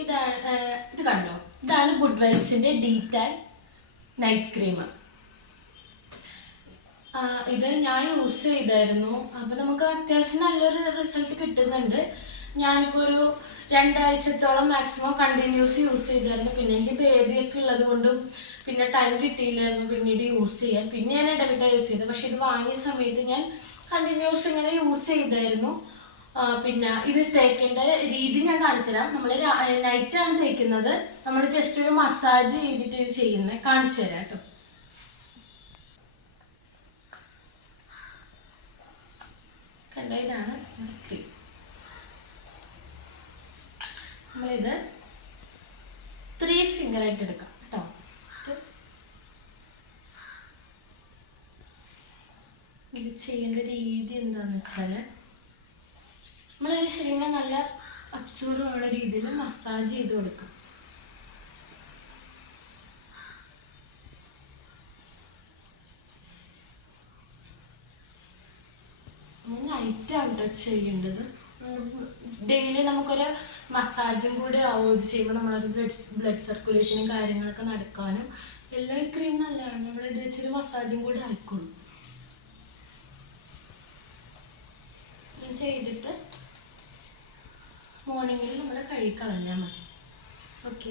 ഇതാണ് ഇത് കണ്ടോ? ഇതാണ് ഗുഡ് വൈബ്സിന്റെ ഡീറ്റാൽ നൈറ്റ് ക്രീം ഇത് ഞാൻ യൂസ് ചെയ്തായിരുന്നു. അപ്പൊ നമുക്ക് അത്യാവശ്യം നല്ലൊരു റിസൾട്ട് കിട്ടുന്നുണ്ട്. ഞാനിപ്പോൾ ഒരു രണ്ടാഴ്ചത്തോളം മാക്സിമം കണ്ടിന്യൂസ് യൂസ് ചെയ്തായിരുന്നു പിന്നെ എനിക്ക് ബേബിയൊക്കെ ഉള്ളത് കൊണ്ടും പിന്നെ ടൈം കിട്ടിയില്ലായിരുന്നു പിന്നീട് യൂസ് ചെയ്യാൻ. പിന്നെ ഞാൻ ഇടവിട്ട യൂസ് ചെയ്തത്. പക്ഷെ ഇത് വാങ്ങിയ സമയത്ത് ഞാൻ കണ്ടിന്യൂസ് ഇങ്ങനെ യൂസ് ചെയ്തായിരുന്നു. പിന്നെ ഇത് തേക്കേണ്ട രീതി ഞാൻ കാണിച്ചുതരാം. നമ്മൾ നൈറ്റ് ആണ് തേക്കുന്നത്. നമ്മൾ ജസ്റ്റ് ഒരു മസാജ് ചെയ്തിട്ട് ഇത് ചെയ്യുന്നത് കാണിച്ചു തരാം കേട്ടോ. കണ്ടോ ഇതാണ് നമ്മളിത് ത്രീ ഫിംഗർ ആയിട്ട് എടുക്കാം ഇത് ചെയ്യേണ്ട രീതി എന്താണെന്ന് വെച്ചാൽ നമ്മൾ ശരീരം നല്ല അബ്സോർവ് ആവുന്ന രീതിയിൽ മസാജ് ചെയ്ത് കൊടുക്കും. നൈറ്റാണ് ടച്ച് ചെയ്യേണ്ടത്. ഡെയിലി നമുക്കൊരു മസാജും കൂടി ആവും ഇത് ചെയ്യുമ്പോൾ നമ്മളൊരു ബ്ലഡ് ബ്ലഡ് സർക്കുലേഷനും കാര്യങ്ങളൊക്കെ നടക്കാനും. എല്ലാം ഈ ക്രീം നല്ലതാണ്. നമ്മൾ ഇത് വെച്ചൊരു മസാജും കൂടി ആയിക്കോളും. ചെയ്തിട്ട് മോർണിംഗിൽ നമ്മൾ കഴുകിക്കളഞ്ഞാൽ മതി ഓക്കെ